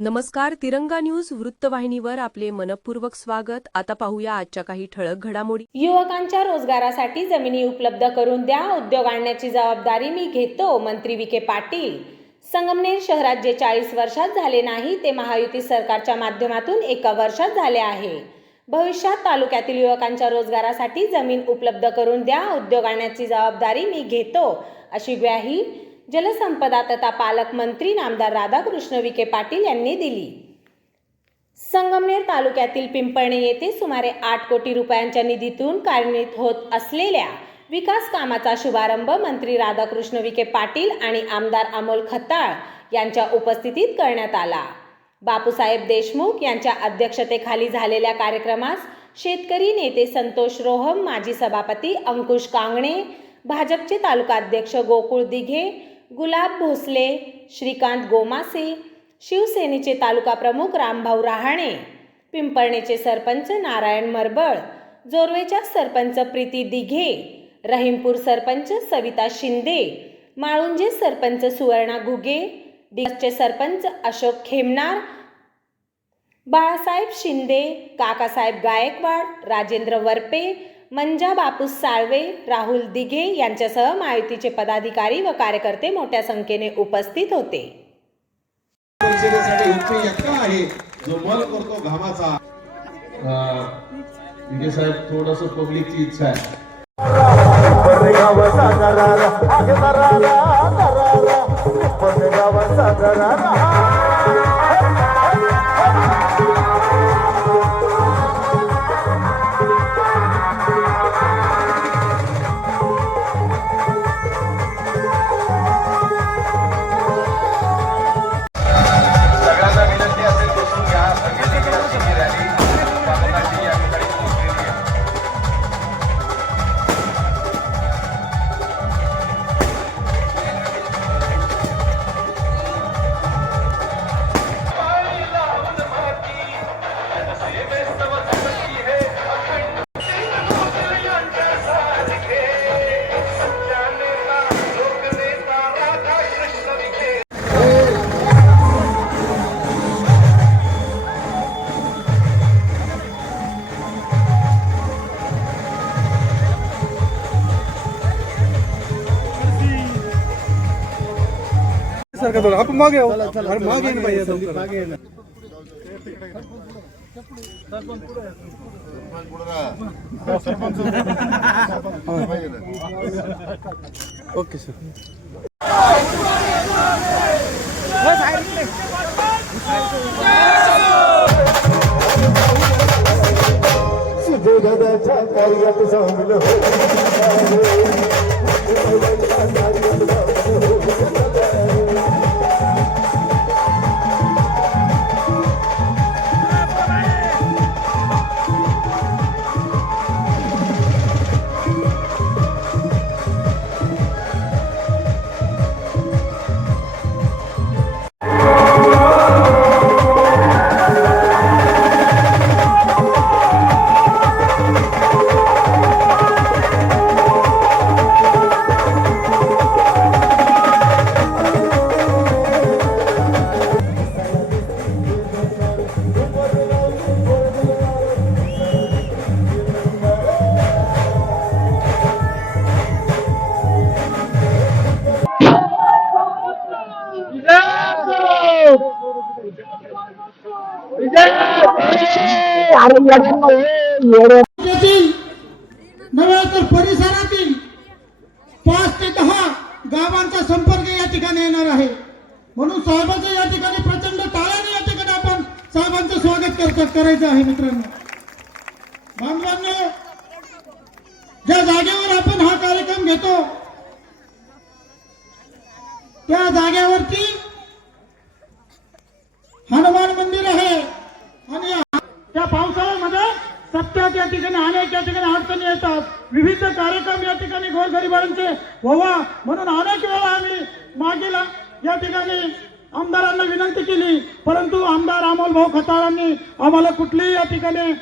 नमस्कार. तिरंगा न्यूज वृत्तवाहिनीवर आपले मनपूर्वक स्वागत. आता पाहूया आजच्या काही ठळक घडामोडी. युवकांच्या रोजगारासाठी जमिनी उपलब्ध करून द्या, उद्योग आणण्याची जबाबदारी मी घेतो, मंत्री विखे पाटील. संगमनेर शहरात जे 40 वर्षात झाले नाही ते महायुती सरकारच्या माध्यमातून 1 वर्षात झाले आहे. भविष्यात तालुक्यातील युवकांच्या रोजगारासाठी जमीन उपलब्ध करून द्या, उद्योग आणण्याची जबाबदारी मी घेतो, अशी ग्वाही जलसंपदा तथा पालकमंत्री नामदार राधाकृष्ण विखे पाटील यांनी दिली. संगमनेर तालुक्यातील पिंपळणे येथे सुमारे 8 कोटी रुपयांच्या निधीतून कार्यान्वित होत असलेल्या विकास कामाचा शुभारंभ मंत्री राधाकृष्ण विखे पाटील आणि आमदार अमोल खताळ यांच्या उपस्थितीत करण्यात आला. बापूसाहेब देशमुख यांच्या अध्यक्षतेखाली झालेल्या कार्यक्रमास शेतकरी नेते संतोष रोहम, माजी सभापती अंकुश कांगणे, भाजपचे तालुकाध्यक्ष गोकुळ दिघे, गुलाब भोसले, श्रीकांत गोमासे, शिवसेनेचे तालुका प्रमुख रामभाऊ रहाणे, पिंपळणेचे सरपंच नारायण मरबळ, जोरवेच्या सरपंच प्रीती दिघे, रहीमपूर सरपंच सविता शिंदे, माळुंजे सरपंच सुवर्णा घुगे, डिग्रसचे सरपंच अशोक खेमनार, बाळासाहेब शिंदे, काकासाहेब गायकवाड, राजेंद्र वरपे, मंजा बापूस साळवे, राहुल दिघे यांच्यासह महायुतीचे पदाधिकारी व कार्यकर्ते मोठ्या संख्येने उपस्थित होते. जो मल करतो घामाचा विखे साहेब थोडस पब्लिकची इच्छा आहे. आपण मागे मागे पाहिजे. Okay sir. नव्हे तर परिसरातील 5 ते 10 गावांचा संपर्क या ठिकाणी येणार आहे. म्हणून साहेबांचं या ठिकाणी प्रचंड टाळ्याने या ठिकाणी आपण साहेबांचं स्वागत करायचं आहे. मित्रांनो, बांधवांनो, ज्या जागेवर आपण हा कार्यक्रम घेतो त्या जागेवरती हनुमान मंदिर आहे आणि त्या पावसाळ्यामध्ये सप्त्यात या ठिकाणी अनेक अडचणी येतात. विविध कार्यक्रम या ठिकाणी गोरगरिबांचे व्हावा म्हणून अनेक वेळा आम्ही मागील या ठिकाणी आमदारांना विनंती केली, परंतु आमदार अमोल भाऊ खताळांनी आम्हाला कुठलेही या ठिकाणी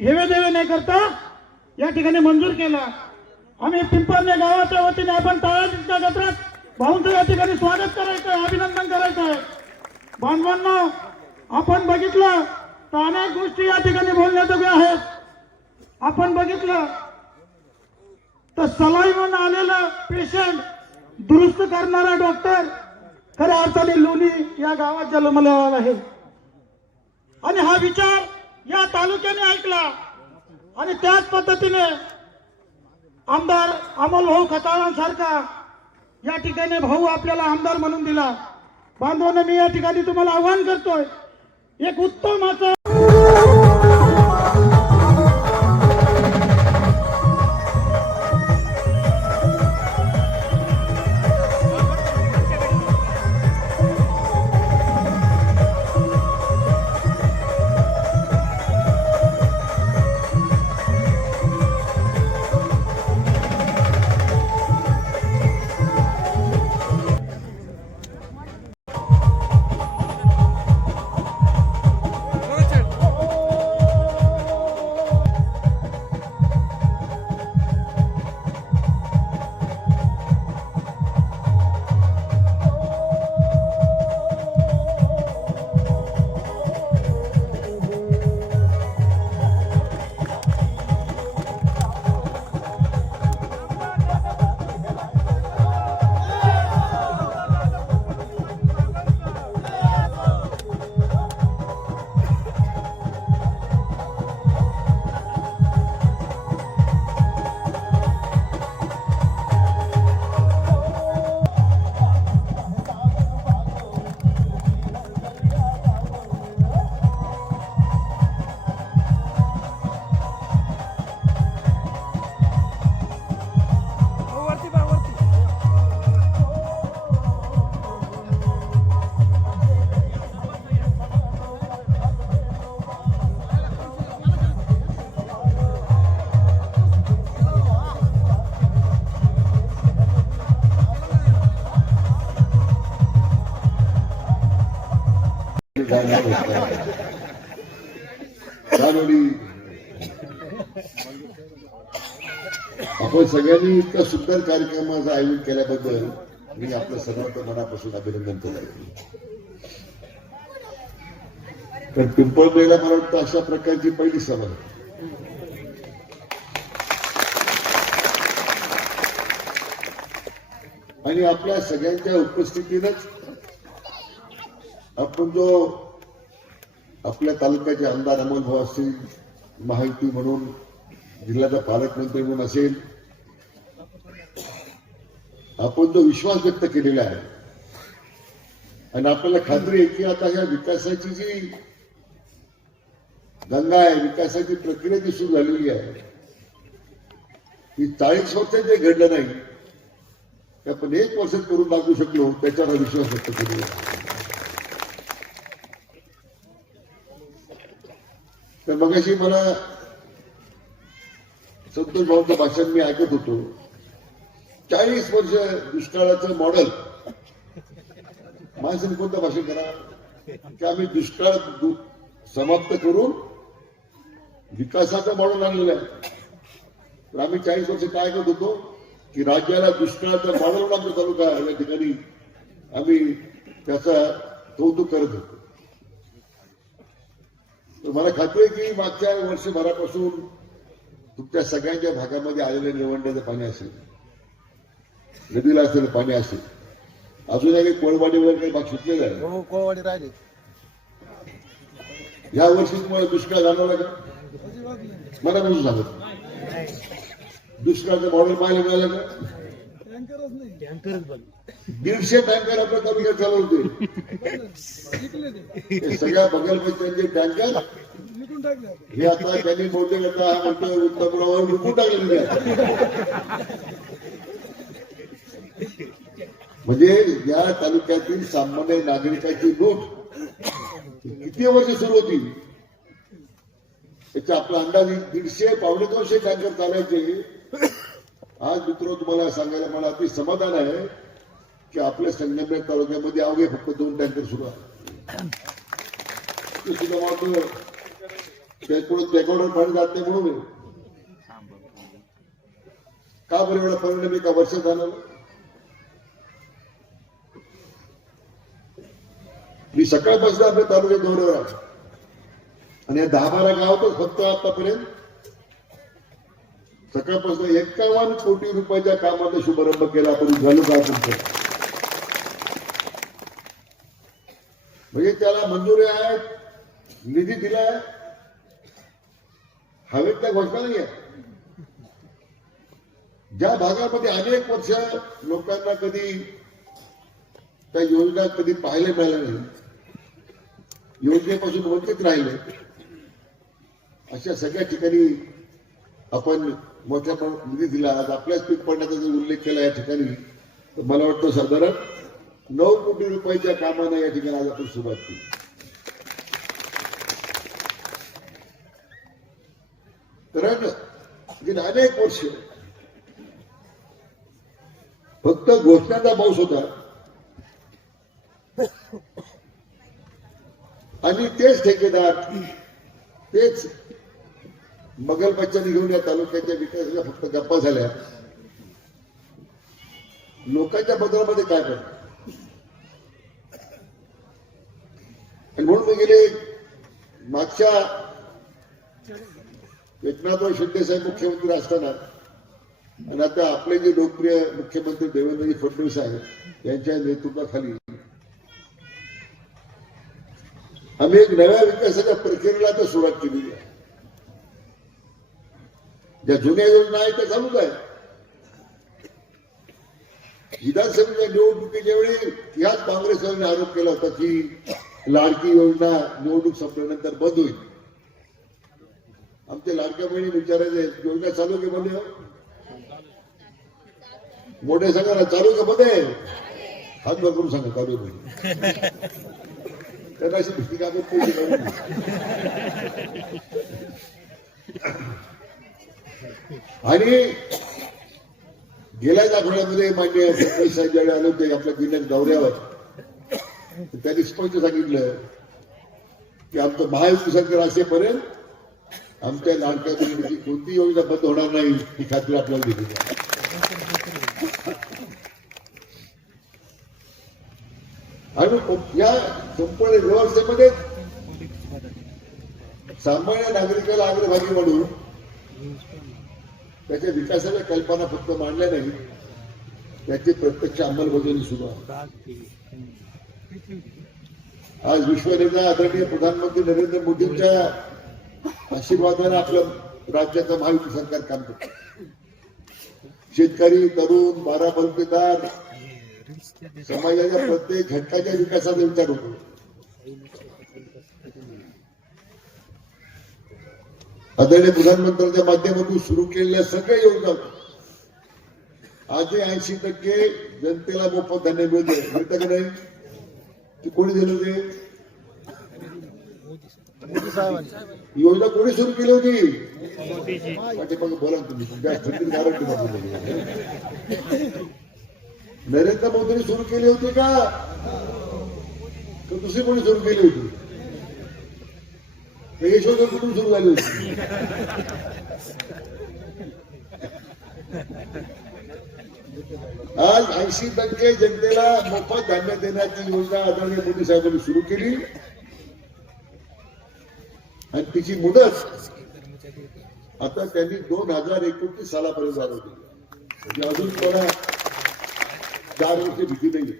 हेवेदेवे न करता या ठिकाणी मंजूर केला. आम्ही पिंपळणे गावाच्या वतीने आपण टाळ्यांच्या गजरात भाऊंचं या ठिकाणी स्वागत करायचं आहे, अभिनंदन करायचं आहे. बांधवांना आपण बघितलं तर अनेक गोष्टी या ठिकाणी बोलण्याजोग्या आहेत. आपण बघितलं तर सलाईन आलेलं पेशंट दुरुस्त करणारा डॉक्टर खऱ्या अर्थाने लोणी या गावात जन्मलेला आहे. आणि हा विचार या तालुक्याने ऐकला आणि त्याच पद्धतीने आमदार अमोल भाऊ खताळांसारखा या ठिकाणी भाऊ आपल्याला आमदार म्हणून दिला. बांधवांनो, मी या ठिकाणी तुम्हाला आवाहन करतोय, एक उत्तम असं आपण सगळ्यांनी इतका सुंदर कार्यक्रमाचं आयोजन केल्याबद्दल मी आपलं सर्वांचं मनापासून अभिनंदन करतो. तर पिंपळनेरला मला वाटतं अशा प्रकारची पहिली सभा आहे. आणि आपल्या सगळ्यांच्या उपस्थितीनंच आपण जो आपल्या तालुक्याचे आमदार अमोल भाऊ असतील, महायुती म्हणून जिल्ह्याचा पालकमंत्री म्हणून असेल, आपण जो विश्वास व्यक्त केलेला आहे आणि आपल्याला खात्री आहे की आता ह्या विकासाची जी गंगा आहे, विकासाची प्रक्रिया जी सुरू झालेली आहे, ही 40 वर्षात जे घडलं नाही ते आपण 1 वर्षात करून दाखवू शकलो, त्याच्यावर विश्वास व्यक्त केलेला आहे. तर मगाशी मला संतोष भाऊचं भाषण मी ऐकत होतो. 40 वर्ष दुष्काळाचं मॉडेल, माणसाने कोणतं भाषण करा की आम्ही दुष्काळ समाप्त करून विकासाचं मॉडेल आणलेलं आहे. तर आम्ही 40 वर्ष काय करत होतो की राज्याला दुष्काळाचं मॉडेल आमचा तालुका या ठिकाणी आम्ही त्याचा कौतुक करत होतो. तर मला खात्री आहे की मागच्या वर्षभरापासून तुमच्या सगळ्यांच्या भागामध्ये आलेलं निवडण्याचं पाणी असेल, नदीला असलेलं पाणी असेल, अजूनही कोळवाडी वगैरे काही भाग सुटलेला आहे. कोळवाडी राहिले या वर्षी तुम्हाला दुष्काळ जाणवला का? मला म्हणून सांगत दुष्काळचं मॉडेल पाहायला मिळालं का? 150 टँकर आपल्या तालुक्यात चालवते. सगळ्या बगलपंचायतचे टँकर हे आता त्यांनी मोठे करता हा म्हणतो उत्तमपुरावर विकून टाकलेले. म्हणजे या तालुक्यातील सामान्य नागरिकाची लूट किती वर्ष सुरू होती याचा आपला अंदाज 150-200 टँकर चालायचे. आज मित्र तुम्हाला सांगायला मला अति समाधान आहे की आपल्या संगमनेर तालुक्यामध्ये अवघे फक्त 2 टँकर सुरू आहे. ते सुद्धा वाटतं त्याकडून पाणी जात नाही म्हणून. का बरं एवढा परिणाम एका वर्षात झाला? मी सकाळपासून आपल्या तालुक्यात दौऱ्यावर आहे आणि या 10-12 गावातच फक्त आतापर्यंत सकाळपासून 51 कोटी रुपयाच्या कामाचा शुभारंभ केला आपण झालो का तुमचं. म्हणजे त्याला मंजुरी आहे, निधी दिलाय, हवेत त्या घोषणा नाही आहे. ज्या भागामध्ये अनेक वर्ष लोकांना कधी त्या योजना कधी पाहायला मिळाल्या नाही, योजनेपासून वंचित राहिले, अशा सगळ्या ठिकाणी आपण मोठ्या निधी दिला. आज आपल्याच पीक पडण्याचा जर उल्लेख केला या ठिकाणी तर मला वाटतं साधारण 9 कोटी रुपयाच्या कामानं या ठिकाणी आज आपण सुरुवात केली. कारण गेली अनेक वर्ष फक्त घोषणाचा पाऊस होता आणि तेच ठेकेदार, तेच मगलबच्चांनी घेऊन या तालुक्याच्या विकासाच्या फक्त गप्पा झाल्या. लोकांच्या बदलामध्ये काय करणार. आणि म्हणून मी गेले मागच्या एकनाथराव शिंदे साहेब मुख्यमंत्री असताना आणि आता आपले जे लोकप्रिय मुख्यमंत्री देवेंद्रजी फडणवीस आहेत यांच्या नेतृत्वाखाली आम्ही एक नव्या विकासाच्या प्रक्रियेला आता सुरुवात केलेली आहे. ज्या जुन्या योजना आहेत त्या चालूच आहे. विधानसभेच्या निवडणुकीच्या वेळी याच काँग्रेसने आरोप केला होता की लाडकी योजना निवडणूक संपल्यानंतर बंद होईल. आमच्या लाडक्या बहिणी विचारायचे योजना चालू की बंद आहे. मोठे सांगा ना चालू का बंद आहे. हात वर करून सांगा चालू बंद. त्यांना अशी भीती का आणि गेल्याच आठवड्यामध्ये मान्य फडणवीस साहेब ज्यावेळी आले होते आपल्या जिल्ह्यात दौऱ्यावर त्यांनी स्पष्ट सांगितलं की आमचं महायुती सरकार असेपर्यंत आमच्या लाडक्या बहिणीची कोणती योजना बंद होणार नाही ही खात्री आपल्याला दिली आहे. आणि या संपूर्ण व्यवस्थेमध्ये सामान्य नागरिकाला अग्रभागी म्हणून त्याच्या विकासाच्या कल्पना फक्त मांडल्या नाही, त्याची प्रत्यक्ष अंमलबजावणी सुरू आहे. आज विश्वनेता आदरणीय प्रधानमंत्री नरेंद्र मोदींच्या आशीर्वादाने आपलं राज्याचं महायुती सरकार काम करतं. शेतकरी, तरुण, बाराबंदीदार, समाजाच्या प्रत्येक घटकाच्या विकासाचा विचार होतो. आदरणीय प्रधानमंत्र्यांच्या माध्यमातून सुरू केलेल्या सगळ्या योजना आजही 80% जनतेला मोफत धान्य मिळतं का नाही. ते कोणी दिलं ते योजना कोणी सुरू केली होती. पाठीमागे बोला तुम्ही जास्त नरेंद्र मोदींनी सुरू केली होती का दुसरी कोणी सुरू केली होती. यशोदा कुठून सुरू झाली होती. आज 80% जनतेला मोफत धान्य देण्याची योजना आदरणीय मोदी साहेबांनी सुरू केली आणि तिची मुदत आता त्यांनी 2029 सालापर्यंत वाढवली. म्हणजे अजून कोणा 4 वर्ष भीती नाही.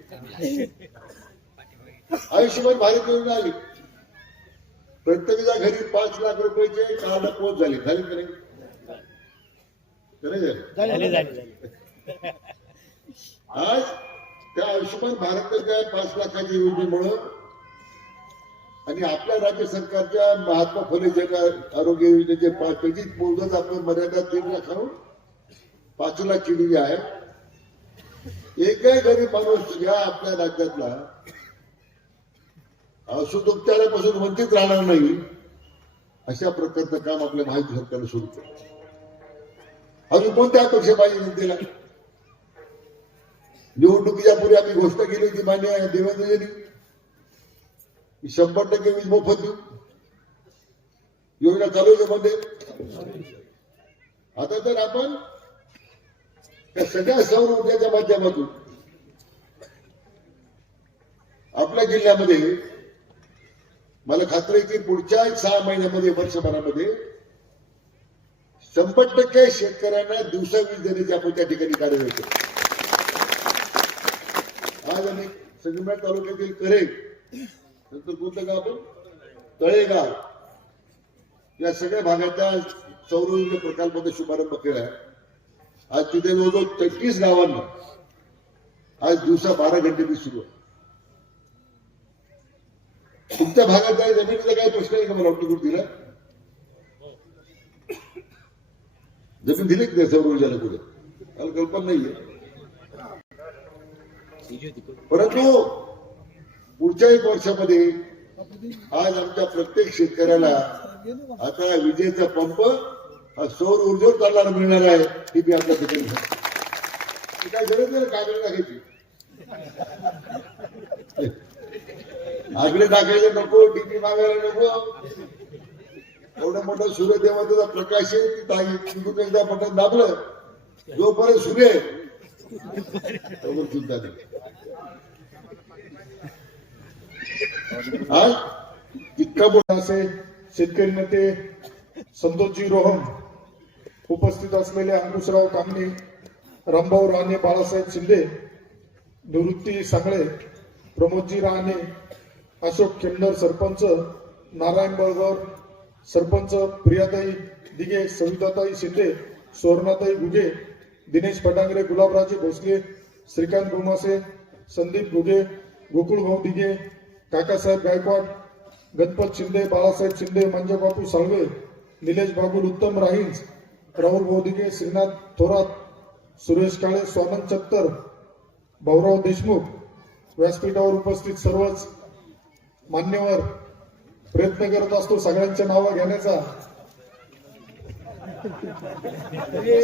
आयुष्यभर भारत योजना आली. प्रत्येकाच्या घरी 5 लाख रुपयाचे कार्ड पोच झाले की नाही. आज त्या आयुष्यमान भारताच्या 5 लाखाच्या योजनेमुळं आणि आपल्या राज्य सरकारच्या महात्मा फुले जन आरोग्य योजनेचे त्याची मुदत आपण मर्यादा 3 लाखाहून 5 लाख केलेली आहे. एकही गरीब माणूस या आपल्या राज्यातला औषध उपचारापासून वंचित राहणार नाही अशा प्रकारचं काम आपल्या महायुती सरकारनं सुरू केलं. अजून कोणत्या अपेक्षा पाहिजे जनतेला. निवडणुकीच्या पूर्वी आम्ही घोषणा केली होती मान्य देवेंद्रजींनी 100% वीज मोफत देऊ. योजना चालू आहे मध्ये. आता तर आपण त्या सगळ्या सौर ऊर्जेच्या माध्यमातून आपल्या जिल्ह्यामध्ये मला खात्री आहे की पुढच्या 6 महिन्यामध्ये वर्षभरामध्ये 100% शेतकऱ्यांना दिवसा वीज देण्याची आपण त्या ठिकाणी कार्यवाही करू. आज आम्ही संगमनेर तालुक्यातील करेग, नंतर कोणतं गाव आपण तळेगाव, या सगळ्या भागाच्या सौर ऊर्जा प्रकल्पाचा शुभारंभ केला आहे. आज तिथे जवळजवळ 33 गावांना आज दिवसा 12 घंटे वीज सुरू आहे. तुमच्या भागात काय जमिनीचा काय प्रश्न आहे का? मला वाटतं कुठे दिला जमीन दिली की नाही सौर ऊर्जाला कुठे? मला कल्पना नाहीये. परंतु पुढच्या 1 वर्षामध्ये आज आमच्या प्रत्येक शेतकऱ्याला आता विजेचा पंप हा सौर ऊर्जेवर चालणारा मिळणार आहे. ही बी आपल्या ठिकाणी काय गरज नाही कागद टाकायची, आगडे टाकायला नको, टीपी मागायला नको. एवढं मोठं सूर्यदेवतेचा प्रकाश आहे, तिथून एकदा बटन दाबलं जोपर्यंत सूर्य तोवर चिंता नाही. आज इतका मोठा असे शेतकरी नेते संतोषजी रोहन, उपस्थित असलेले अंकुशराव कामणी, रामभाऊ राणे, बाळासाहेब शिंदे, निवृत्ती सांगळे, प्रमोदजी राणे, अशोक खेमनर सरपंच, नारायण बळगाव सरपंच, प्रियाताई दिघे, सविताताई शिंदे, सुवर्णाताई गुगे, दिनेश फटांगरे, गुलाबराजे भोसले, श्रीकांत गोमासे, संदीप गुगे, गोकुळभाऊ दिघे, काकासाहेब गायकवाड, गणपत शिंदे, बाळासाहेब शिंदे, मंजाबापू साळवे, निलेश बागुल, उत्तम राहींज, राहुल भाऊ दिघे, श्रीनाथ थोरात, सुरेश काळे, स्वानंद चत्तर, भाऊराव देशमुख, व्यासपीठावर उपस्थित सर्वच मान्यवर प्रयत्न करत असतो सगळ्यांचे नावं घेण्याचा,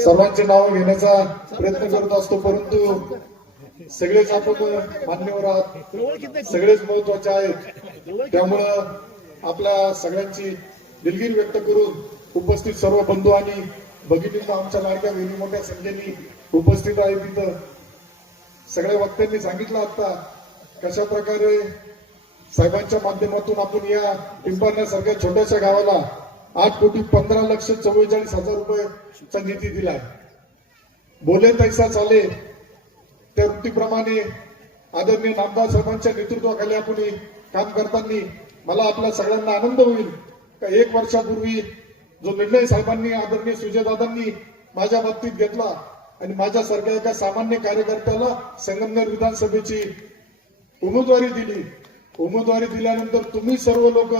सर्वांचे नावं घेण्याचा प्रयत्न करत असतो. परंतु सगळेच आपण मान्यवर आहात, सगळेच महत्वाचे आहेत. त्यामुळं आपल्या सगळ्यांची दिलगिरी व्यक्त करून उपस्थित सर्व बंधू आणि भगिनींना, आमच्या लाडक्या बहिणी मोठ्या संख्येने उपस्थित आहे. तिथं सगळ्या वक्त्यांनी सांगितलं आता कशा प्रकारे साहेबांच्या माध्यमातून आपण या पिंपरण्यासारख्या छोट्याशा गावाला 8,15,44,000 रुपयेचा निधी दिलाय. बोले तैसा चाले त्या वृत्तीप्रमाणे आदरणीय नामदार साहेबांच्या नेतृत्वाखाली आपण काम करताना मला आपल्या सगळ्यांना आनंद होईल का 1 वर्षापूर्वी जो निर्णय साहेबांनी, आदरणीय सुजयदादांनी माझ्या बाबतीत घेतला आणि माझ्यासारख्या एका सामान्य कार्यकर्त्याला संगमनेर विधानसभेची उमेदवारी दिली. उमेदवारी दिल्यानंतर तुम्ही सर्व लोक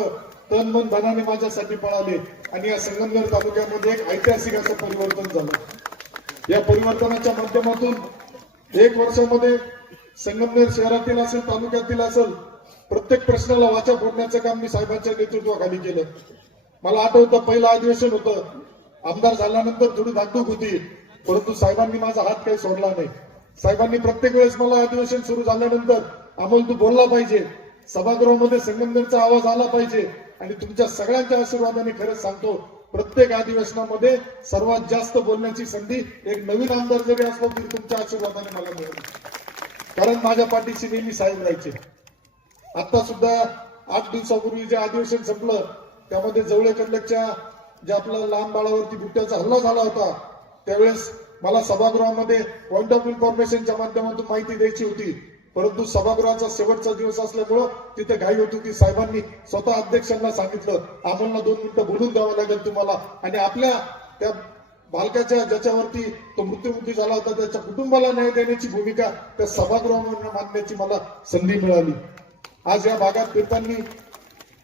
तन मन धनाने माझ्यासाठी पळाले आणि या संगमनेर तालुक्यामध्ये एक ऐतिहासिक असं परिवर्तन झालं. या परिवर्तनाच्या माध्यमातून 1 वर्षामध्ये संगमनेर शहरातील असेल, तालुक्यातील असेल, प्रत्येक प्रश्नाला वाचा फोडण्याचं काम मी साहेबांच्या नेतृत्वाखाली केलं. मला आठवतं पहिलं अधिवेशन होतं, आमदार झाल्यानंतर थोडी धाकधूक होती, परंतु साहेबांनी माझा हात काही सोडला नाही. साहेबांनी प्रत्येक वेळेस मला अधिवेशन सुरू झाल्यानंतर अमोल तू बोलला पाहिजे, सभागृहामध्ये संगमनेरचा आवाज आला पाहिजे आणि तुमच्या सगळ्यांच्या आशीर्वादाने खरंच सांगतो प्रत्येक अधिवेशनामध्ये सर्वात जास्त बोलण्याची संधी एक नवीन आमदार जरी असला तरी तुमच्या आशीर्वादाने मला मिळाली. कारण माझ्या पाठीशी नेहमी साहेब राहायचे. आता सुद्धा 8 दिवसापूर्वी जे अधिवेशन संपलं त्यामध्ये जवळे कल्लकच्या जे आपल्या लहान बाळावरती बिबट्याचा हल्ला झाला होता त्यावेळेस मला सभागृहामध्ये पॉइंट ऑफ इन्फॉर्मेशनच्या माध्यमातून माहिती द्यायची होती, परंतु सभागृहाचा शेवटचा दिवस असल्यामुळं तिथे घाई होत होती. साहेबांनी स्वतः अध्यक्षांना सांगितलं आम्हाला 2 मिनिटं बोलून द्यावं लागेल तुम्हाला, आणि आपल्या त्या बालकाच्या ज्याच्यावरती तो मृत्युमुखी झाला होता त्याच्या कुटुंबाला न्याय देण्याची भूमिका त्या सभागृहामध्ये मांडण्याची मला संधी मिळाली. आज या भागात फिरताना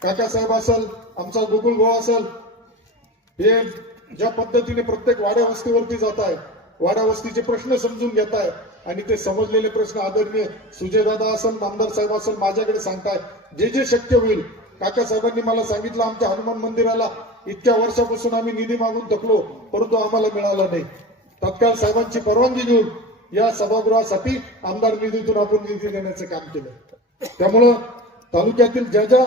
काकासाहेब असेल, आमचा गोकुळ भाऊ असेल, हे ज्या पद्धतीने प्रत्येक वाड्या वस्तीवरती जात आहे, वाड्या वस्तीचे प्रश्न समजून घेत आहे आणि ते समजलेले प्रश्न आदरणीय सुजयदादा असेल, नामदार साहेब असेल माझ्याकडे सांगताय. जे शक्य होईल काकासाहेबांनी मला सांगितलं आमच्या हनुमान मंदिराला इतक्या वर्षापासून आम्ही निधी मागून थकलो परंतु आम्हाला मिळाला नाही. तत्काळ साहेबांची परवानगी घेऊन या सभागृहासाठी आमदार निधीतून आपण निधी देण्याचं काम केलं. त्यामुळं तालुक्यातील ज्या ज्या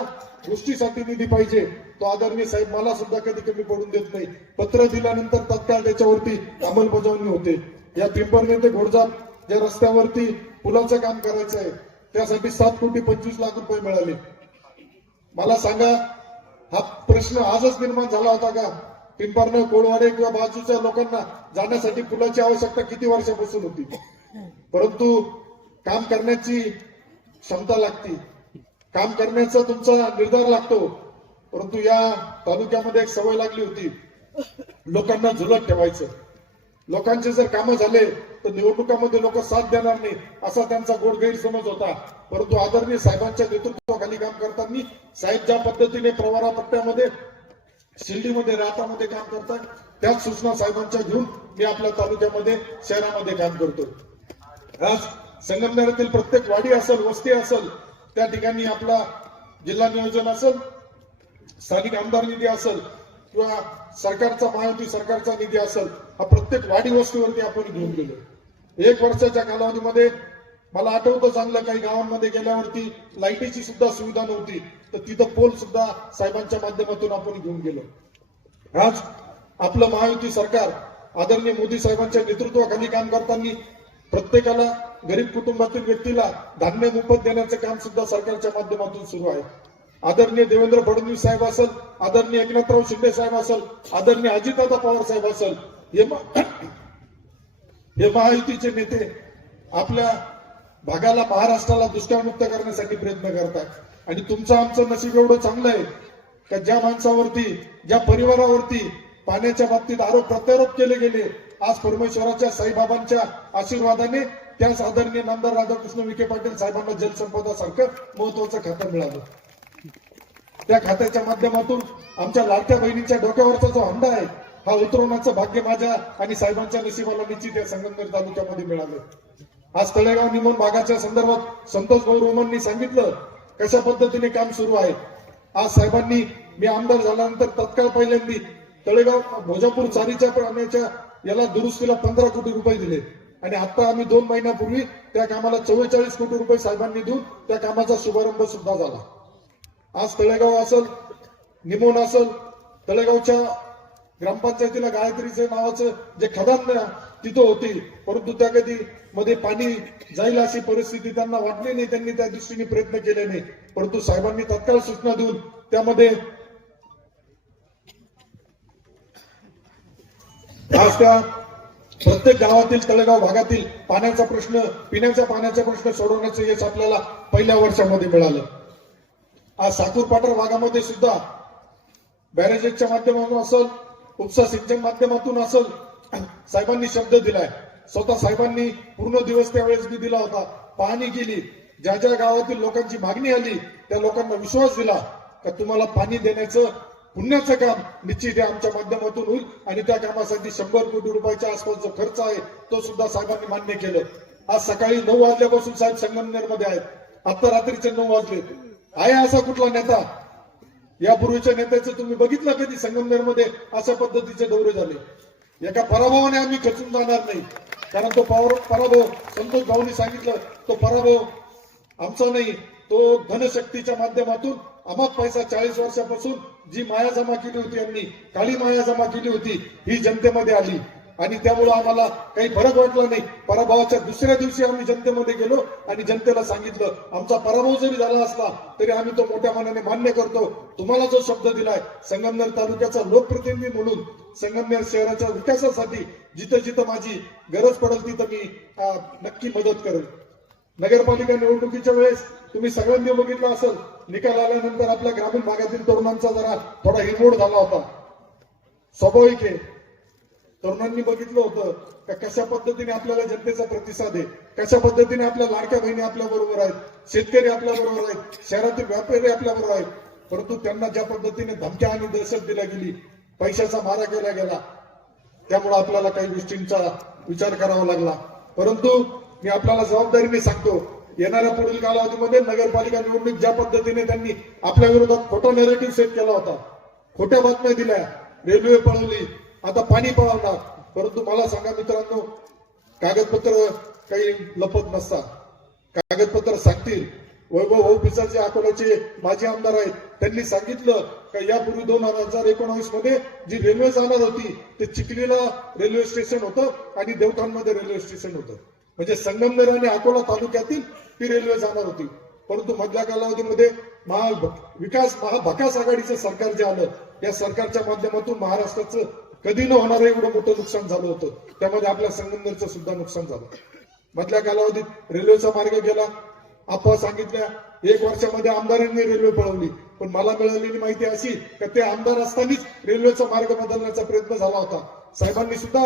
गोष्टीसाठी निधी पाहिजे तो आदरणीय साहेब मला सुद्धा कधी कमी पडून देत नाही. पत्र दिल्यानंतर तत्काळ त्याच्यावरती अंमलबजावणी होते. या पिंपरणे ते घोडजाप ज्या रस्त्यावरती पुलाचं काम करायचं आहे त्यासाठी 7,25,00,000 रुपये मिळाले. मला सांगा हा प्रश्न आजच निर्माण झाला होता का? पिंपरणं, कोळवाडे किंवा बाजूच्या लोकांना जाण्यासाठी पुलाची आवश्यकता किती वर्षापासून होती? परंतु काम करण्याची क्षमता लागते, काम करण्याचा तुमचा निर्धार लागतो. परंतु या तालुक्यामध्ये एक सवय लागली होती, लोकांना झुलत ठेवायचं. लोकांचे जर कामं झाले तर निवडणुकामध्ये लोक साथ देणार नाही असा त्यांचा गोड गैरसमज होता. परंतु आदरणीय साहेबांच्या नेतृत्वाखाली काम करताना साहेब ज्या पद्धतीने प्रवरा पट्ट्यामध्ये, शिर्डीमध्ये, राहतामध्ये काम करतात, त्याच सूचना साहेबांच्या घेऊन मी आपल्या तालुक्यामध्ये, शहरामध्ये काम करतो. आज संगमनेरातील प्रत्येक वाडी असेल, वस्ती असेल, त्या ठिकाणी आपला जिल्हा नियोजन असेल, स्थानिक आमदार निधी असेल किंवा सरकारचा, महायुती सरकारचा निधी असेल, हा प्रत्येक वाडी वस्तीवरती आपण घेऊन गेलो. 1 वर्षाच्या कालावधीमध्ये मला आठवतं चांगलं, काही गावांमध्ये गेल्यावरती लाईटीची सुद्धा सुविधा नव्हती, तर तिथं पोल सुद्धा साहेबांच्या माध्यमातून आपण घेऊन गेलो. आज आपलं महायुती सरकार आदरणीय मोदी साहेबांच्या नेतृत्वाखाली काम करताना प्रत्येकाला, गरीब कुटुंबातील व्यक्तीला धान्य मोफत देण्याचं काम सुद्धा सरकारच्या माध्यमातून सुरू आहे. आदरणीय देवेंद्र फडणवीस साहेब असेल, आदरणीय एकनाथराव शिंदे साहेब असेल, आदरणीय अजितदादा पवार साहेब असेल, हे महायुतीचे नेते आपल्या भागाला, महाराष्ट्राला दुष्काळमुक्त करण्यासाठी प्रयत्न करतात. आणि तुमचं आमचं नशीब एवढं चांगलं आहे का ज्या माणसावरती, ज्या परिवारावरती पाण्याच्या बाबतीत आरोप प्रत्यारोप केले गेले, आज परमेश्वराच्या साईबाबांच्या आशीर्वादाने त्याच आदरणीय नामदार राधाकृष्ण विखे पाटील साहेबांना जलसंपदा सारखं महत्वाचं खातं मिळालं. त्या खात्याच्या माध्यमातून आमच्या लाडक्या बहिणीच्या डोक्यावरचा जो हंडा आहे, हा उतरवण्याचं भाग्य माझ्या आणि साहेबांच्या नशिबाला निश्चित या संगमनेर तालुक्यामध्ये मिळालं. आज तळेगाव निमोन भागाच्या संदर्भात संतोष भाऊ रोमननी सांगितलं कशा पद्धतीने काम सुरू आहे. आज साहेबांनी, मी आमदार झाल्यानंतर तत्काळ पहिल्यांदी तळेगाव भोजापूर चारीच्या पाण्याच्या याला दुरुस्तीला 15 कोटी रुपये दिले आणि आता आम्ही 2 महिन्यापूर्वी त्या कामाला 44 कोटी रुपये साहेबांनी देऊन त्या कामाचा शुभारंभ सुद्धा झाला. आज तळेगाव असेल, निमोन असेल, तळेगावच्या ग्रामपंचायतीला गायत्रीचे नावाचं जे खदान तिथं होती, परंतु त्या कधी मध्ये पाणी जाईल अशी परिस्थिती त्यांना वाटली नाही, त्यांनी त्या दृष्टीने प्रयत्न केले नाही. परंतु साहेबांनी तत्काळ सूचना देऊन त्यामध्ये आज त्या प्रत्येक गावातील, तळेगाव भागातील पाण्याचा प्रश्न, पिण्याच्या पाण्याचा प्रश्न सोडवण्याचं यश आपल्याला पहिल्या वर्षामध्ये मिळालं. आज साकूर पाटर भागामध्ये सुद्धा बॅरेजेसच्या माध्यमातून असेल, उपसा सिंचन माध्यमातून असेल, साहेबांनी शब्द दिलाय. स्वतः साहेबांनी पूर्ण दिवस त्यावेळेस मी दिला होता, पाहणी केली. ज्या ज्या गावातील लोकांची मागणी आली त्या लोकांना विश्वास दिला का तुम्हाला पाणी देण्याचं पुण्याचं काम निश्चित आमच्या माध्यमातून होईल आणि त्या कामासाठी 100 कोटी रुपयाच्या आसपास जो खर्च आहे तो सुद्धा साहेबांनी मान्य केलं. आज सकाळी 9 वाजल्यापासून साहेब संगमनेरमध्ये आहेत, आता रात्रीचे 9 वाजले. आहे असा कुठला नेता, यापूर्वीच्या नेत्याचं तुम्ही बघितलं कधी संगमनेरमध्ये अशा पद्धतीचे दौरे झाले? एका पराभवाने आम्ही खचून जाणार नाही, कारण तो पराभव संतोष भाऊंनी सांगितलं, तो पराभव आमचा नाही, तो धनशक्तीच्या माध्यमातून अमाप पैसा 40 वर्षापासून जी माया जमा केली होती, यांनी काळी माया जमा केली होती, ही जनतेमध्ये आली आणि त्यामुळे आम्हाला काही फरक वाटला नाही. पराभवाच्या दुसऱ्या दिवशी आम्ही जनतेमध्ये गेलो आणि जनतेला सांगितलं आमचा पराभव जरी झाला असला तरी आम्ही तो मोठ्या मनाने मान्य करतो. तुम्हाला जो शब्द दिलाय संगमनेर तालुक्याचा लोकप्रतिनिधी म्हणून संगमनेर शहराच्या विकासासाठी जिथं जिथं माझी गरज पडेल तिथं मी नक्की मदत करेन. नगरपालिका निवडणुकीच्या वेळेस तुम्ही सगळ्यांनी बघितलं असेल, निकाल आल्यानंतर आपल्या ग्रामीण भागातील तरुणांचा जरा थोडा हिरमोड झाला होता. स्वाभाविक आहे, तरुणांनी बघितलं होतं का कशा पद्धतीने आपल्याला जनतेचा प्रतिसाद आहे, कशा पद्धतीने आपल्या लाडक्या बहिणी आपल्या बरोबर आहेत, शेतकरी आपल्या बरोबर आहेत, शहरातील व्यापारी आपल्या बरोबर आहेत. परंतु त्यांना ज्या पद्धतीने धमक्या आणि दहशत दिल्या गेली, पैशाचा मारा केला गेला, त्यामुळे आपल्याला काही गोष्टींचा विचार करावा लागला. परंतु मी आपल्याला जबाबदारीने सांगतो, येणाऱ्या पुढील कालावधीमध्ये नगरपालिका निवडणूक ज्या पद्धतीने त्यांनी आपल्या विरोधात खोटा नेरेटिव्ह सेट केला होता, खोट्या बातम्या दिल्या, रेल्वे पळवली, आता पाणी पळवणार. परंतु मला सांगा मित्रांनो, कागदपत्र काही लपत नसतात, कागदपत्र सांगतील. वैभव भाऊ पिसाचे अकोल्याचे माजी आमदार आहेत, त्यांनी सांगितलं का यापूर्वी 2019 मध्ये जी रेल्वे जाणार होती ते चिखलीला रेल्वे स्टेशन होतं आणि देवठाणमध्ये रेल्वे स्टेशन होतं, म्हणजे संगमनेर आणि अकोला तालुक्यातील ती रेल्वे जाणार होती. परंतु मधल्या कालावधीमध्ये विकास महाभकास आघाडीचं सरकार जे आलं, या सरकारच्या माध्यमातून महाराष्ट्राचं कधी न होणारं एवढं मोठं नुकसान झालं होतं. त्यामध्ये आपल्या संगमनेरचं सुद्धा नुकसान झालं. मधल्या कालावधीत रेल्वेचा मार्ग गेला. आपण सांगितल्या 1 वर्षामध्ये आमदारांनी रेल्वे पळवली, पण मला मिळालेली माहिती अशी की ते आमदार असतानाच रेल्वेचा मार्ग बदलण्याचा प्रयत्न झाला होता. साहेबांनी सुद्धा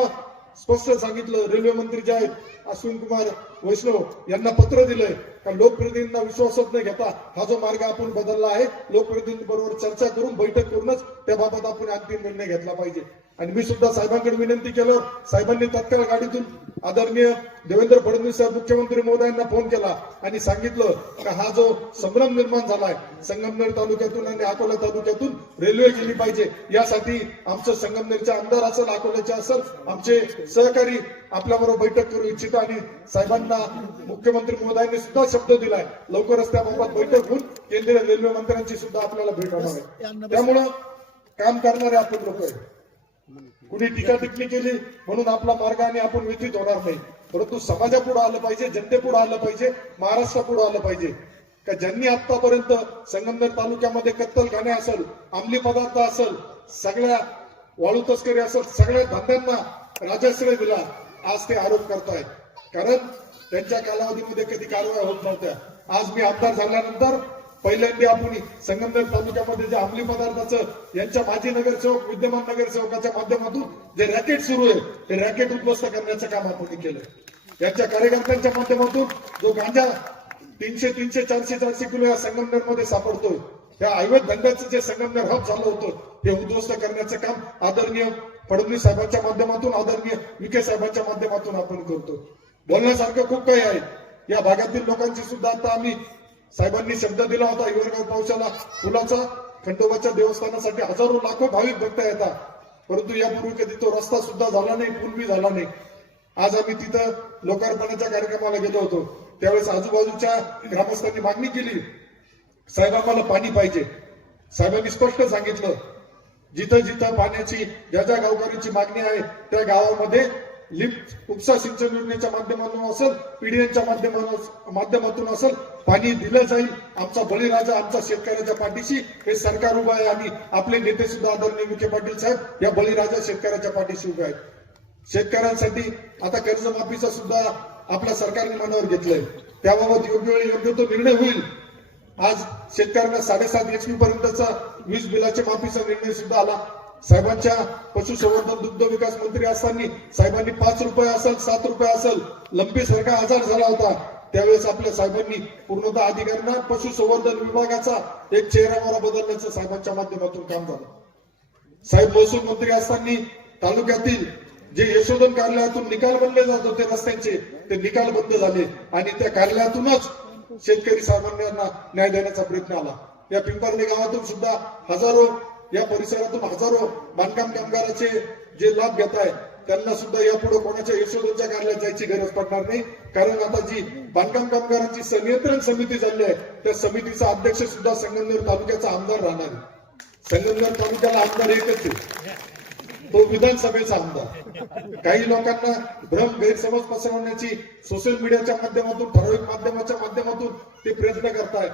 स्पष्ट सांगितलं, रेल्वे मंत्री जे आहेत अश्विन कुमार वैष्णव यांना पत्र दिलंय का लोकप्रतिनिधींना विश्वासात न घेता हा जो मार्ग आपण बदलला आहे, लोकप्रतिनिधींबरोबर चर्चा करून बैठक करूनच त्याबाबत आपण अंतिम निर्णय घेतला पाहिजे. आणि मी सुद्धा साहेबांकडे विनंती केलं. साहेबांनी तत्काळ गाडीतून आदरणीय देवेंद्र फडणवीस साहेब मुख्यमंत्री महोदयांना फोन केला आणि सांगितलं की हा जो संभ्रम निर्माण झालाय संगमनेर तालुक्यातून आणि अकोला तालुक्यातून रेल्वे गेली पाहिजे, यासाठी आमचं संगमनेरचे आमदार असेल, अकोल्याचे असेल, आमचे सहकारी आपल्याबरोबर बैठक करू इच्छित. आणि साहेबांना मुख्यमंत्री महोदयांनी सुद्धा शब्द दिलाय लवकरच त्याबाबत बैठक होऊन केंद्रीय रेल्वे मंत्र्यांची सुद्धा आपल्याला भेट होणार आहे. त्यामुळं काम करणारे आपण लोक आहे. कुणी टीका टिप्पणी केली म्हणून आपला मार्गाने आपण व्यतीत होणार नाही, परंतु समाजापुढे आलं पाहिजे, जनतेपुढे आलं पाहिजे, महाराष्ट्रापुढे आलं पाहिजे का ज्यांनी आतापर्यंत संगमनेर तालुक्यामध्ये कत्तलखाने असेल, अंमली पदार्थ असेल, सगळ्या वाळू तस्करी असेल, सगळ्या धंद्यांना राजाश्रय दिला, आज ते आरोप करतायत. कारण त्यांच्या कालावधीमध्ये कधी कारवाई होत नव्हत्या. आज मी आमदार झाल्यानंतर पहिल्यांदा आपण संगमनेर तालुक्यामध्ये जे अंमली पदार्थाचं यांच्या माजी नगरसेवक, विद्यमान नगरसेवकाच्या माध्यमातून जे रॅकेट सुरू आहे ते रॅकेट उद्ध्वस्त करण्याचं काम आपण केलं. यांच्या कार्यकर्त्यांच्या माध्यमातून जो गांजा 300, 400 किलो या संगमनेरमध्ये सापडतोय, त्या अवैध धंद्याचं जे संगमनेर हब झालं होतं हे उद्ध्वस्त करण्याचं काम आदरणीय फडणवीस साहेबांच्या माध्यमातून, आदरणीय विखे साहेबांच्या माध्यमातून आपण करतो. बोलण्यासारखं खूप काही आहे. या भागातील लोकांची सुद्धा आता आम्ही साहेबांनी शब्द दिला होता, हिवरगाव पावसाला पुलाचा खंडोबाच्या देवस्थानासाठी हजारो लाखो भाविक भक्त येतात, परंतु यापूर्वी कधी तो रस्ता सुद्धा झाला नाही, पूल बी झाला नाही. आज आम्ही तिथं लोकार्पणाच्या कार्यक्रमाला गेलो होतो, त्यावेळेस आजूबाजूच्या ग्रामस्थांनी मागणी केली, साहेब आम्हाला पाणी पाहिजे. साहेबांनी स्पष्ट सांगितलं जिथं जिथं पाण्याची ज्या ज्या गावकऱ्यांची मागणी आहे त्या गावामध्ये लिफ्ट उपसा सिंचन योजनेच्या माध्यमातून असेल, पीडीएनच्या माध्यमातून असेल, पाणी दिलं जाईल. आमचा बळीराजा आमचा शेतकऱ्याच्या पाठीशी हे सरकार उभं आहे आणि आपले नेते सुद्धा आदरणीय विखे पाटील साहेब या बळीराजा शेतकऱ्याच्या पाठीशी उभे आहेत. शेतकऱ्यांसाठी आता कर्जमाफीचा सुद्धा आपल्या सरकारने मनावर घेतलंय, त्याबाबत योग्य वेळी योग्य तो निर्णय होईल. आज शेतकऱ्यांना 7.5 HP पर्यंतचा वीज बिलाच्या माफीचा निर्णय सुद्धा आला. साहेबांच्या पशुसंवर्धन दुग्ध विकास मंत्री असताना साहेबांनी 5 रुपये असेल, 7 रुपये असेल, लंपी सारखा आजार झाला होता, त्यावेळेस आपल्या साहेबांनी पूर्णतः अधिकाऱ्यांना पशुसंवर्धन विभागाचा एक चेहरावारा बदलण्याचं साहेबांच्या माध्यमातून काम झालं. साहेब महसूल मंत्री असताना तालुक्यातील जे यशोधन कार्यालयातून निकाल बनले जात होते रस्त्यांचे, ते निकाल बंद झाले आणि त्या कार्यालयातूनच शेतकरी सामान्यांना न्याय देण्याचा प्रयत्न आला. या पिंपर्ली गावातून सुद्धा हजारो, या परिसरातून हजारो बांधकाम कामगाराचे जे लाभ घेत आहेत त्यांना सुद्धा यापुढे कोणाच्या यशोधनच्या कार्यालयात जायची गरज पडणार नाही. कारण आता जी बांधकाम कामगारांची संनियंत्रण समिती झाली आहे त्या समितीचा अध्यक्ष सुद्धा संगमनेर तालुक्याचा आमदार राहणार आहे. संगमनेर तालुक्याला आमदार एकच आहे, तो विधानसभेचा आमदार. काही लोकांना भ्रम गैरसमज पसरवण्याची सोशल मीडियाच्या माध्यमातून, ठराविक माध्यमाच्या माध्यमातून ते प्रयत्न करतायत.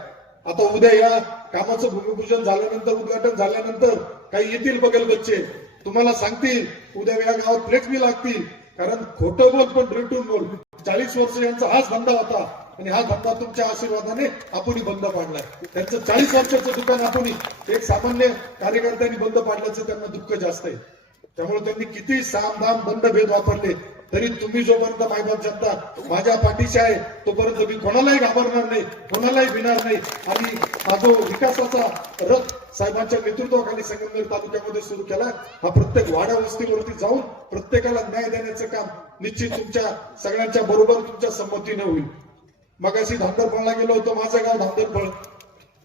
आता उद्या या कामाचं भूमिपूजन झाल्यानंतर, उद्घाटन झाल्यानंतर काही येतील बगल बच्चे तुम्हाला सांगतील उद्या या गावात फ्लेक्स बी लागतील. कारण खोटं बोल पण रेटून बोल. 40 वर्ष यांचा हाच धंदा होता आणि हा धंदा तुमच्या आशीर्वादाने आपण बंद पाडलाय. त्यांचं 40 वर्षाचं दुकान आपण एक सामान्य कार्यकर्त्यांनी बंद पाडल्याचं त्यांना दुःख जास्त आहे. त्यामुळे त्यांनी किती सामधाम बंद भेद वापरले तरी तुम्ही जोपर्यंत मायबाप जनता माझ्या पाठीशी आहे तोपर्यंत मी कोणालाही घाबरणार नाही, कोणालाही भिणार नाही. आणि हा जो विकासाचा रथ साहेबांच्या नेतृत्वाखाली संगमनेर तालुक्यामध्ये सुरू केला, हा प्रत्येक वाड्या वस्तीवरती जाऊन प्रत्येकाला न्याय देण्याचं काम निश्चित तुमच्या सगळ्यांच्या बरोबर तुमच्या संमतीने होईल. मगाशी धांदरफळला गेलो होतो, माझं गाव धांदरफळ,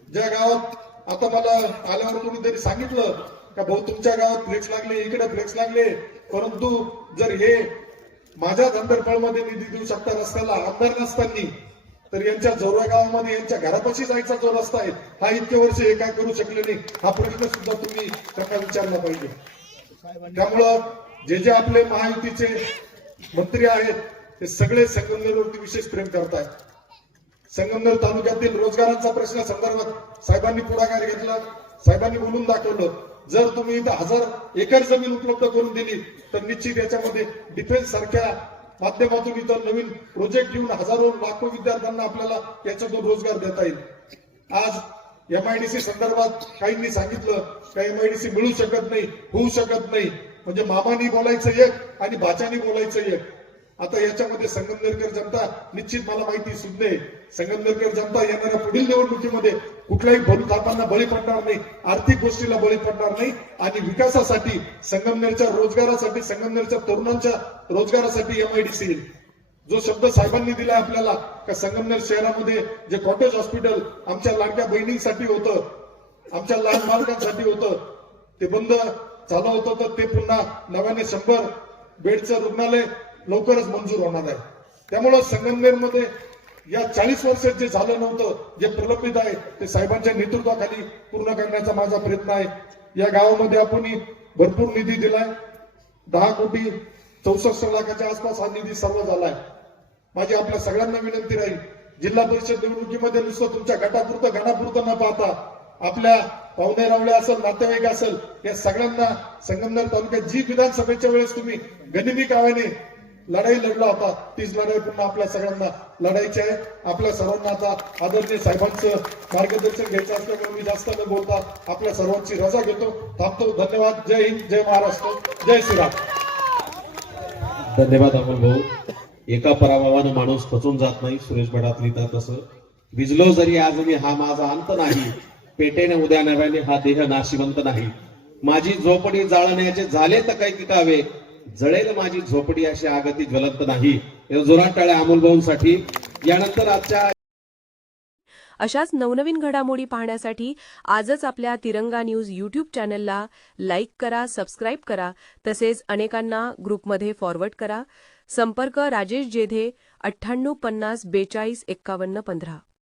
ज्या गावात आता मला आल्यावर कोणीतरी सांगितलं का भाऊ तुमच्या गावात फ्लेक्स लागले, इकडे फ्लेक्स लागले, परंतु जर हे माझ्या धांदरफळमध्ये निधी देऊ शकता रस्त्याला आमदार नसताना, तर यांच्या जोरा गावामध्ये यांच्या घरापाशी जायचा जो रस्ता आहे हा इतके वर्ष हे काय करू शकले नाही, हा प्रश्न सुद्धा तुम्ही त्यांना विचारला पाहिजे. त्यामुळं जे जे आपले महायुतीचे मंत्री आहेत ते सगळे संगमनेरवरती विशेष प्रेम करतायत. संगमनेर तालुक्यातील रोजगारांचा प्रश्न संदर्भात साहेबांनी पुढाकार घेतला, साहेबांनी बोलून दाखवलं. जर तुम्ही इथं 1000 एकर जमीन उपलब्ध करून दिली तर निश्चित याच्यामध्ये डिफेन्स सारख्या माध्यमातून इथं नवीन प्रोजेक्ट घेऊन हजारो लाखो विद्यार्थ्यांना आपल्याला याच्यातून रोजगार देता येईल. आज एमआयडीसी संदर्भात काहींनी सांगितलं का एमआयडीसी मिळू शकत नाही, होऊ शकत नाही, म्हणजे मामानी बोलायचं एक आणि भाच्यानी बोलायचं एक. आता याच्यामध्ये संगमनेरकर जनता निश्चित मला माहिती सुद्धा संगमनेरकर जनता येणाऱ्या पुढील निवडणुकीमध्ये कुठल्याही भूलथापांना बळी पडणार नाही, आर्थिक गोष्टीला बळी पडणार नाही आणि विकासासाठी संगमनेरच्या रोजगारासाठी, संगमनेरच्या तरुणांच्या रोजगारासाठी एमआयडीसी येईल. जो शब्द साहेबांनी दिला आपल्याला का संगमनेर शहरामध्ये जे कॉटेज हॉस्पिटल आमच्या लाडक्या बहिणींसाठी होतं, आमच्या लहान बालकांसाठी होतं, ते बंद झालं होतं, तर ते पुन्हा नव्याने 100 बेडचं रुग्णालय लवकरच मंजूर होणार आहे. त्यामुळं संगमनेरमध्ये या 40 वर्षात जे झालं नव्हतं, जे प्रलंबित आहे ते साहेबांच्या नेतृत्वाखाली पूर्ण करण्याचा माझा प्रयत्न आहे. या गावामध्ये आपण भरपूर निधी दिलाय, 10 कोटी 64 लाखाच्या आसपास हा निधी सर्व झालाय. माझी आपल्या सगळ्यांना विनंती राहील, जिल्हा परिषद निवडणुकीमध्ये नुसतं तुमच्या गटापुरतं घनापुरतं न पाहता आपल्या पाहुणे रावळे असेल, नातेवाईक असेल, या सगळ्यांना संगमनेर तालुक्यात जी विधानसभेच्या वेळेस तुम्ही गनिमी काव्याने लढाई लढला होता तीच लढाई पुन्हा आपल्या सगळ्यांना लढायची आहे. आपल्या सर्वांना आता आदरणीय साहेबांचं मार्गदर्शन घ्यायचं असल्यामुळे मी जास्त न बोलता आपल्या सर्वांची रजा घेतो, थांबतो. धन्यवाद. जय हिंद, जय महाराष्ट्र, जय श्रीराम. धन्यवाद अमोल भाऊ. एका पराभवानं माणूस खचून जात नाही. सुरेश भटात लिहितात तसं, विजलो जरी आज मी हा माझा अंत नाही, पेटेने उद्या नव्याने हा देह नाशिवंत नाही. माझी झोपडी जाळण्याचे झाले तर काही तिकावे, जळेल माझी झोपडी अशी आगती ज्वलंत नाही. जोरात टाळ्या अमोल भाऊंसाठी. यानंतर आजच्या अशाच नवनवीन घडामोडी पाहण्यासाठी आजच आपल्या तिरंगा न्यूज यूट्यूब चॅनलला लाईक करा, सबस्क्राईब करा, तसेच अनेकांना ग्रुपमध्ये फॉरवर्ड करा. संपर्क राजेश जेधे 98 50 42 51 15.